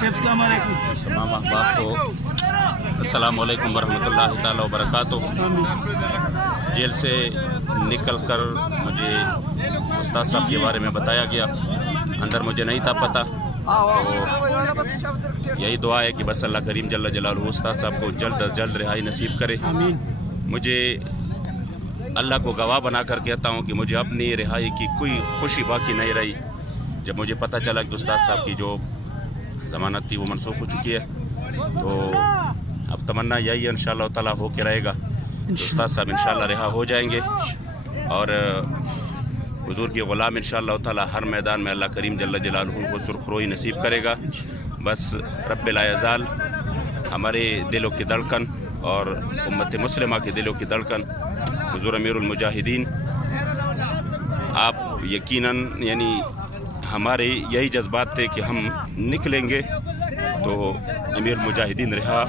अस्सलाम वालेकुम। तमाम अहबाब को अस्सलाम वालेकुम वरहमतुल्लाहि ताला वबरकातुहू। जेल से निकल कर मुझे उस्ताद साहब के बारे में बताया गया, अंदर मुझे नहीं था पता, तो यही दुआ है कि बस अल्लाह करीम जल्ल जलालहू उस्ताद साहब को जल्द अज जल्द रिहाई नसीब करे। मुझे अल्लाह को गवाह बना कर कहता हूँ कि मुझे अपनी रिहाई की कोई खुशी बाकी नहीं रही जब मुझे पता चला कि उस्ताद साहब की जो ज़मानत थी वो मनसूख हो चुकी है। तो अब तमन्ना यही है इंशाअल्लाह ताला हो के रहेगा, उस्ताद साहब इंशाअल्लाह रिहा हो जाएंगे और हुजूर की ग़ुलाम इंशाअल्लाह ताला हर मैदान में अल्लाह करीम जल्ल जलालहू को सुरखरोई नसीब करेगा। बस रब्बिल आज़ाल हमारे दिलों की धड़कन और उम्मत मुस्लिमा के दिलों की धड़कन हुजूर अमीरुल मुजाहिदीन, आप यकीनन यानी हमारे यही जज्बात थे कि हम निकलेंगे तो अमीरुल मुजाहिदीन रिहा।